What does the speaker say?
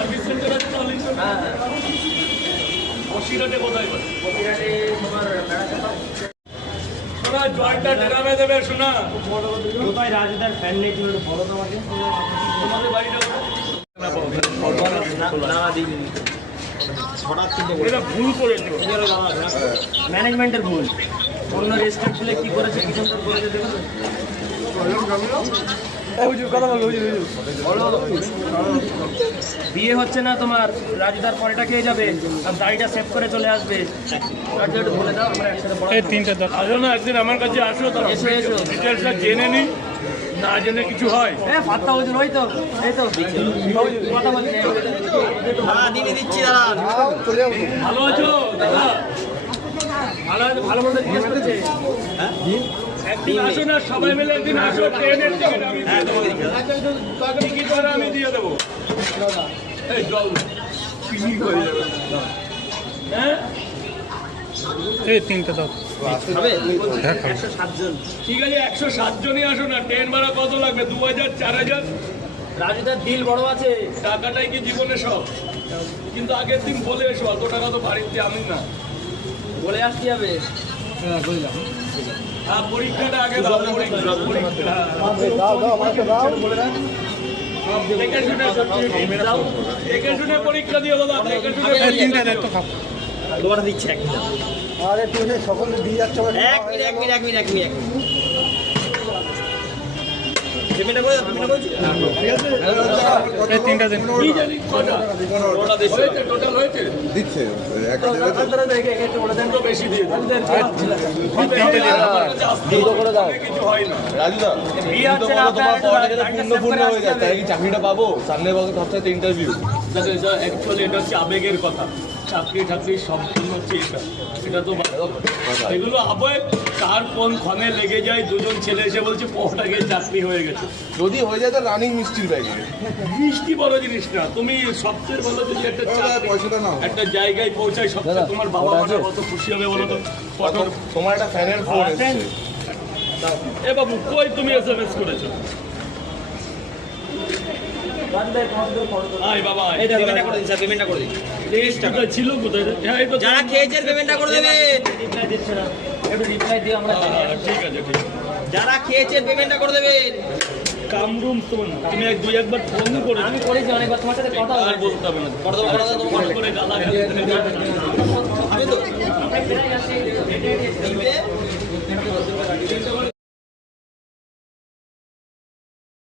Service centre আছে না? বসিরহাটে কোথায় করে? বসিরহাটে তোমার শোনা জয়টা ড্রামে দেবে শোনা। কোথায় রাজদার ফ্যান নেই তুমি একটু বলো তোমাকে। তোমাদের বাড়িটা এটা ভুল করেছে ম্যানেজমেন্টের ভুল। অন্য রেস্টুরেন্ট খুলে কি করেছে কি সুন্দর করেছে দেখো। বিয়ে হচ্ছে না তোমার, রাজুদার পরেটা খেয়ে যাবে আর দাড়িটা সেভ করে চলে আসবে। রাজু একটু বলে দাও, আমরা একসাথে বড় আসো না একদিন আমার কাছে আসো, তাহলে এসো এসো। ডিটেলসটা জেনে নি, না জেনে কিছু হয়। ফাত্তা হুজুর ওই তো এই তো কথা বলছি। দিনে দিচ্ছি দাদা। ভালো আছো দাদা? ভালো ভালো মন্দ জিজ্ঞেস করেছে। একদিন আসো না, সবাই মিলে একদিন আসো, ট্রেনের টিকিট আমি দিয়ে দেবো, টিকিট ভাড়া আমি দিয়ে দেবো। এই জল পিকনিক হয়ে যাবে। হ্যাঁ এই তিনটে দাও। হবে 107 জন। ঠিক আছে, 107 জনই আসো না। ট্রেন ভাড়া কত লাগবে? 2000 4000? রাজুদার দিল বড় আছে। টাকাটাই কি জীবনে সব? কিন্তু আগের দিন বলে এসো, অত টাকা তো বাড়িতে আমি না। বলে আসতে হবে। হ্যাঁ, পরীক্ষাটা আগে দাও, পরীক্ষা। দেখে শুনে দেখে শুনে পরীক্ষা দিও দাদা, দেখে শুনে এই তিনটে দায়িত্ব খাও। তোমার দিচ্ছে এক মিনিট আরে তুই যে সকলে দিয়ে যাচ্ছ এক মিনিট পেমেন্টটা করে দাও, পেমেন্টটা করেছি। এই তিনটে দিন। কি জানি কটা? হয়েছে, টোটাল হয়েছে? দিচ্ছে তো বেশি দিয়ে দাও। আমার কাছে আসতে হবে, কিছু হয় না। রাজুদা বিয়ে হচ্ছে না আপনার, পূর্ণ হয়ে যায় তাই কি চাকরিটা পাবো? সামনে বছর সপ্তাহে ইন্টারভিউ। দেখো এটা অ্যাকচুয়ালি এটা হচ্ছে আবেগের কথা। চাকরি টাকরি সম্পূর্ণ হচ্ছে এটা তো এগুলো আবেগ। কার কোন ক্ষণে লেগে যায়, দুজন ছেলে এসে বলছে পোস্টাকে চাকরি হয়ে গেছে। যদি হয়ে যায় তো রানিং মিষ্টির ব্যাগে। মিষ্টি বড় জিনিস না, তুমি সবচেয়ে ভালো যদি একটা চাকরি পয়সাটা নাও। একটা জায়গায় পৌঁছায়, সবচেয়ে তোমার বাবা মারা কত খুশি হবে বলো তো। ফটো তোমার একটা ফ্যানের ফোন এসছে। এ বাবু কই তুমি এসএমএস করেছো? আয় বাবা আয়। পেমেন্টটা করে দিন স্যার, পেমেন্টটা করে দিন। লিস্টটা ছিল কোথায়? হ্যাঁ এই তো যারা খেয়েছেন পেমেন্টটা করে দেবে। রিপ্লাই দিচ্ছে না, একটু রিপ্লাই দিও আমরা। ঠিক আছে ঠিক আছে। যারা খেয়েছেন পেমেন্টটা করে দেবেন। কামরুম ফোন তুমি দুই একবার ফোন করে আমি করেছি অনেকবার, তোমার সাথে কথা আর বলছি। বলতে হবে না। করে দেবো ফোন করে গালাগালি দিতে যাবে না। আমি তো